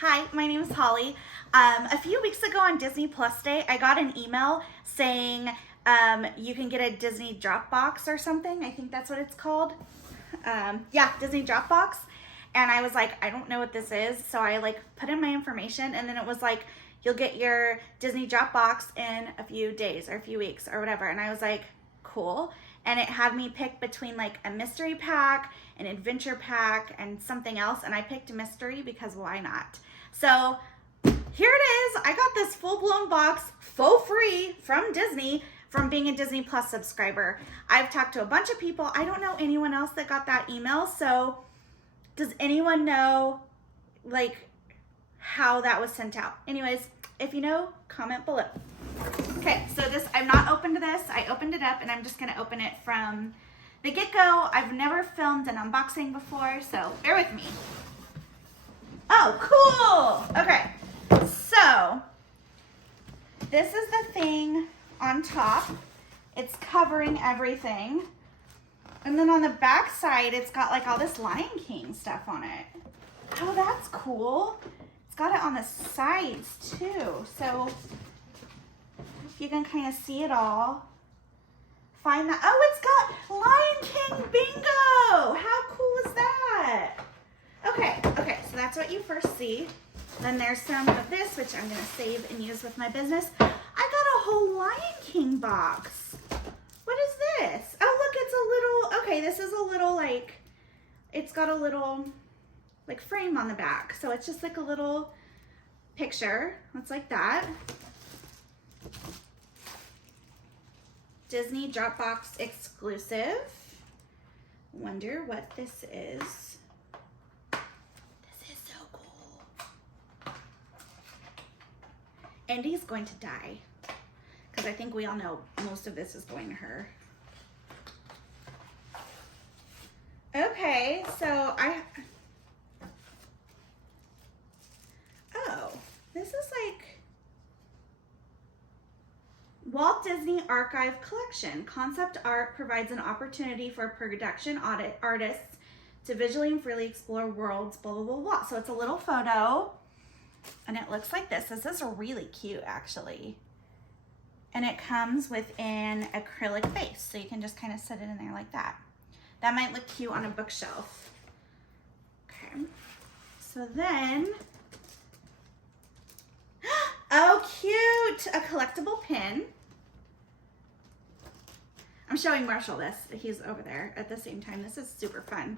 Hi, my name is Holly. A few weeks ago on Disney Plus Day, I got an email saying you can get a Disney Dropbox or something. I think that's what it's called. Yeah, Disney Dropbox. And I was like, I don't know what this is. So I put in my information, and then it was like, you'll get your Disney Dropbox in a few days or a few weeks or whatever. And I was like, cool. And it had me pick between a mystery pack, an adventure pack, and something else. And I picked mystery because why not? So here it is. I got this full-blown box for free from Disney from being a Disney Plus subscriber. I've talked to a bunch of people. I don't know anyone else that got that email. So does anyone know how that was sent out? Anyways, if you know, comment below. Okay, so I've not opened this. I opened it up and I'm just gonna open it from the get-go. I've never filmed an unboxing before, so bear with me. Oh, cool! Okay, so this is the thing on top. It's covering everything. And then on the back side, it's got all this Lion King stuff on it. Oh, that's cool. It's got it on the sides too. So if you can kind of see it all. Find that. Oh, it's got Lion King bingo. How cool is that? Okay, so that's what you first see. Then there's some of this, which I'm gonna save and use with my business. I got a whole Lion King box. What is this? Oh, look, it's a little, okay, this is a little it's got a little frame on the back. So it's just a little picture. It's like that. Disney Dropbox exclusive. Wonder what this is. This is so cool. Indy's going to die, because I think we all know most of this is going to her. Okay, so oh, this is Walt Disney Archive Collection. Concept art provides an opportunity for production artists to visually and freely explore worlds, blah, blah, blah, blah. So it's a little photo, and it looks like this. This is really cute, actually. And it comes with an acrylic base, so you can just kind of set it in there like that. That might look cute on a bookshelf. Okay, so then, oh, cute, a collectible pin. I'm showing Marshall this. He's over there at the same time. This is super fun.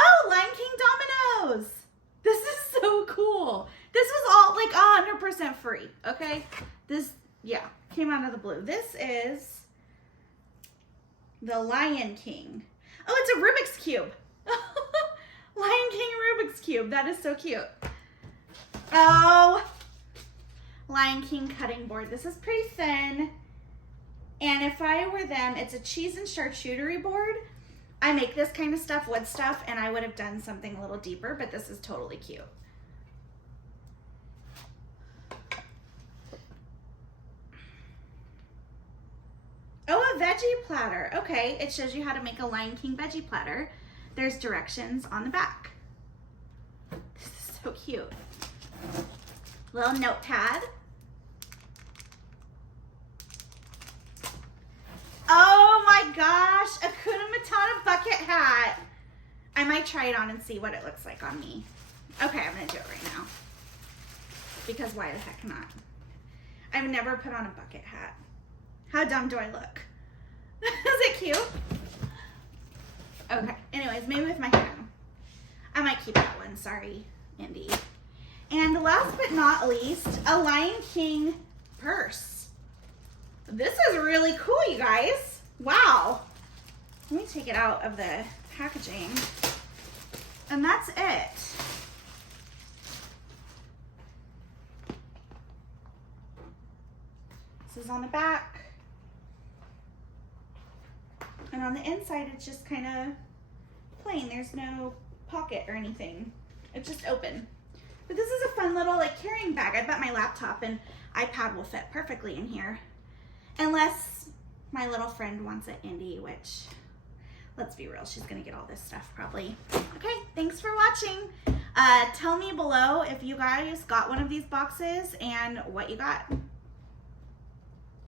Oh, Lion King dominoes. This is so cool. This was all 100% free, okay? This, yeah, came out of the blue. This is the Lion King. Oh, it's a Rubik's Cube. Lion King Rubik's Cube. That is so cute. Oh, Lion King cutting board. This is pretty thin. And if I were them, it's a cheese and charcuterie board. I make this kind of stuff, wood stuff, and I would have done something a little deeper, but this is totally cute. Oh, a veggie platter. Okay, it shows you how to make a Lion King veggie platter. There's directions on the back. This is so cute. Little notepad. Oh my gosh, a Hakuna Matata bucket hat. I might try it on and see what it looks like on me. Okay, I'm gonna do it right now. Because why the heck not? I've never put on a bucket hat. How dumb do I look? Is it cute? Okay, anyways, maybe with my hand. I might keep that one, sorry, Indy. And last but not least, a Lion King purse. This is really cool, you guys. Wow. Let me take it out of the packaging. And that's it. This is on the back. And on the inside, it's just kind of plain. There's no pocket or anything. It's just open. But this is a fun little carrying bag. I bet my laptop and iPad will fit perfectly in here. Unless my little friend wants it, Indy, which, let's be real, she's gonna get all this stuff probably. Okay, thanks for watching. Tell me below if you guys got one of these boxes and what you got.